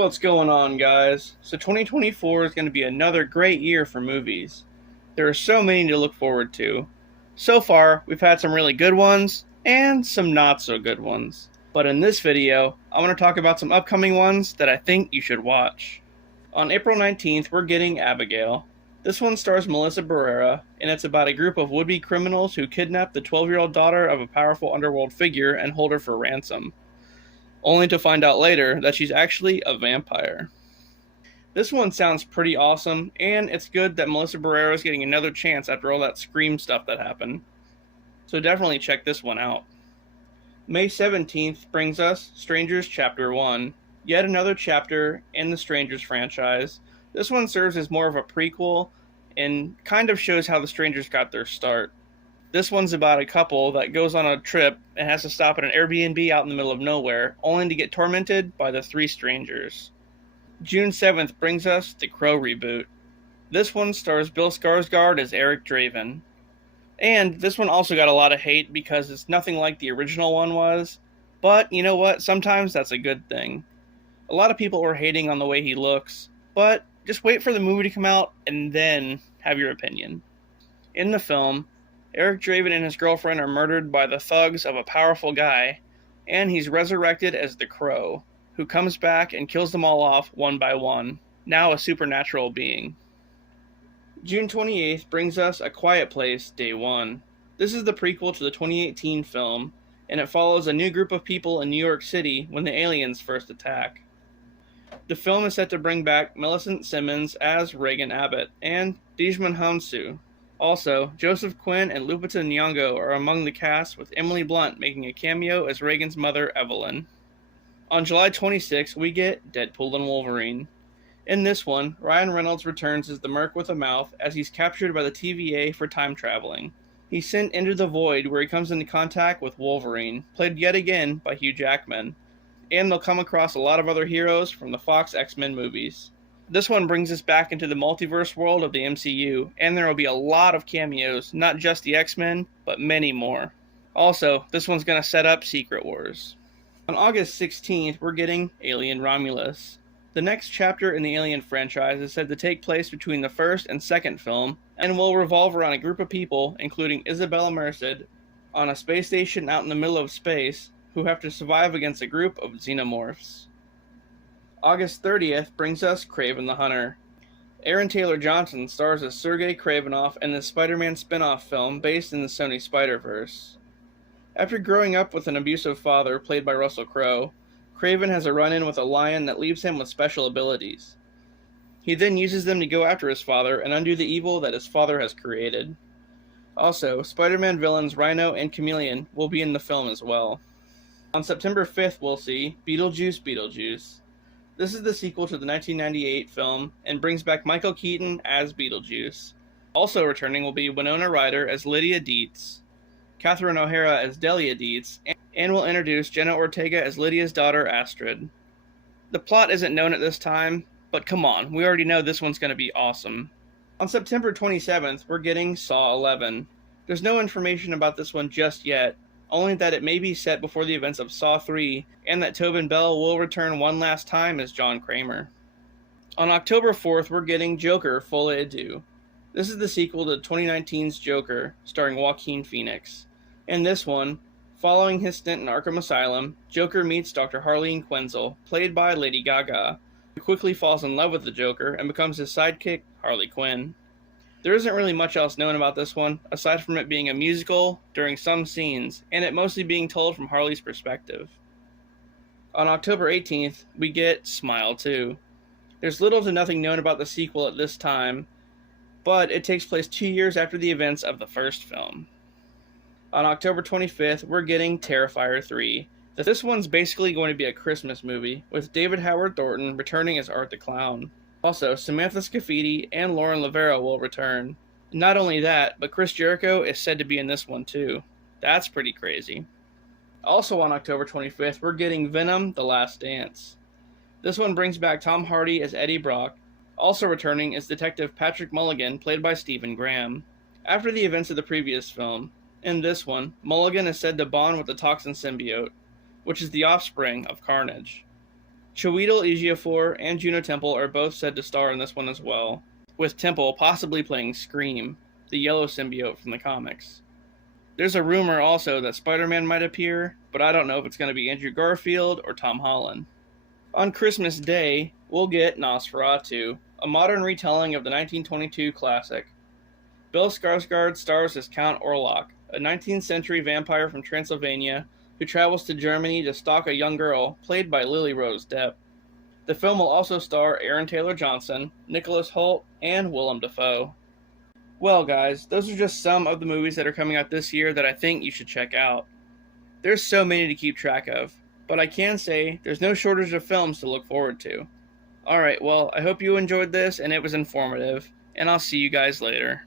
What's going on, guys? So 2024 is going to be another great year for movies. There are so many to look forward to. So far, we've had some really good ones and some not so good ones. But in this video, I want to talk about some upcoming ones that I think you should watch. On April 19th, we're getting Abigail. This one stars Melissa Barrera, and it's about a group of would-be criminals who kidnap the 12-year-old daughter of a powerful underworld figure and hold her for ransom, only to find out later that she's actually a vampire. This one sounds pretty awesome, and it's good that Melissa Barrera is getting another chance after all that Scream stuff that happened. So definitely check this one out. May 17th brings us Strangers Chapter 1, yet another chapter in the Strangers franchise. This one serves as more of a prequel and kind of shows how the Strangers got their start. This one's about a couple that goes on a trip and has to stop at an Airbnb out in the middle of nowhere, only to get tormented by the three strangers. June 7th brings us the Crow reboot. This one stars Bill Skarsgård as Eric Draven. And this one also got a lot of hate because it's nothing like the original one was. But you know what? Sometimes that's a good thing. A lot of people were hating on the way he looks, but just wait for the movie to come out and then have your opinion. In the film, Eric Draven and his girlfriend are murdered by the thugs of a powerful guy, and he's resurrected as the Crow, who comes back and kills them all off one by one, now a supernatural being. June 28th brings us A Quiet Place Day 1. This is the prequel to the 2018 film, and it follows a new group of people in New York City when the aliens first attack. The film is set to bring back Millicent Simmons as Regan Abbott and Djimon Hounsou. Also, Joseph Quinn and Lupita Nyong'o are among the cast, with Emily Blunt making a cameo as Reagan's mother, Evelyn. On July 26th, we get Deadpool and Wolverine. In this one, Ryan Reynolds returns as the Merc with a Mouth as he's captured by the TVA for time traveling. He's sent into the Void, where he comes into contact with Wolverine, played yet again by Hugh Jackman. And they'll come across a lot of other heroes from the Fox X-Men movies. This one brings us back into the multiverse world of the MCU, and there will be a lot of cameos, not just the X-Men, but many more. Also, this one's going to set up Secret Wars. On August 16th, we're getting Alien Romulus. The next chapter in the Alien franchise is said to take place between the first and second film, and will revolve around a group of people, including Isabella Merced, on a space station out in the middle of space, who have to survive against a group of xenomorphs. August 30th brings us Kraven the Hunter. Aaron Taylor Johnson stars as Sergei Kravinoff in the Spider-Man spin-off film based in the Sony Spider-Verse. After growing up with an abusive father played by Russell Crowe, Kraven has a run-in with a lion that leaves him with special abilities. He then uses them to go after his father and undo the evil that his father has created. Also, Spider-Man villains Rhino and Chameleon will be in the film as well. On September 5th, we'll see Beetlejuice. This is the sequel to the 1998 film and brings back Michael Keaton as Beetlejuice. Also returning will be Winona Ryder as Lydia Dietz, Catherine O'Hara as Delia Dietz, and will introduce Jenna Ortega as Lydia's daughter Astrid. The plot isn't known at this time, but come on, we already know this one's going to be awesome. On September 27th, we're getting Saw 11. There's no information about this one just yet, only that it may be set before the events of Saw 3, and that Tobin Bell will return one last time as John Kramer. On October 4th, we're getting Joker Folie à Deux. This is the sequel to 2019's Joker, starring Joaquin Phoenix. In this one, following his stint in Arkham Asylum, Joker meets Dr. Harleen Quinzel, played by Lady Gaga, who quickly falls in love with the Joker and becomes his sidekick, Harley Quinn. There isn't really much else known about this one, aside from it being a musical during some scenes, and it mostly being told from Harley's perspective. On October 18th, we get Smile 2. There's little to nothing known about the sequel at this time, but it takes place 2 years after the events of the first film. On October 25th, we're getting Terrifier 3. This one's basically going to be a Christmas movie, with David Howard Thornton returning as Art the Clown. Also, Samantha Scafidi and Lauren Lavera will return. Not only that, but Chris Jericho is said to be in this one too. That's pretty crazy. Also on October 25th, we're getting Venom: The Last Dance. This one brings back Tom Hardy as Eddie Brock. Also returning is Detective Patrick Mulligan, played by Stephen Graham. After the events of the previous film, in this one, Mulligan is said to bond with the Toxin symbiote, which is the offspring of Carnage. Chiweedle Ejiofor and Juno Temple are both said to star in this one as well, with Temple possibly playing Scream, the yellow symbiote from the comics. There's a rumor also that Spider-Man might appear, but I don't know if it's going to be Andrew Garfield or Tom Holland. On Christmas Day, we'll get Nosferatu, a modern retelling of the 1922 classic. Bill Skarsgård stars as Count Orlok, a 19th century vampire from Transylvania who travels to Germany to stalk a young girl, played by Lily Rose Depp. The film will also star Aaron Taylor Johnson, Nicholas Hoult, and Willem Dafoe. Well, guys, those are just some of the movies that are coming out this year that I think you should check out. There's so many to keep track of, but I can say there's no shortage of films to look forward to. Alright, well, I hope you enjoyed this and it was informative, and I'll see you guys later.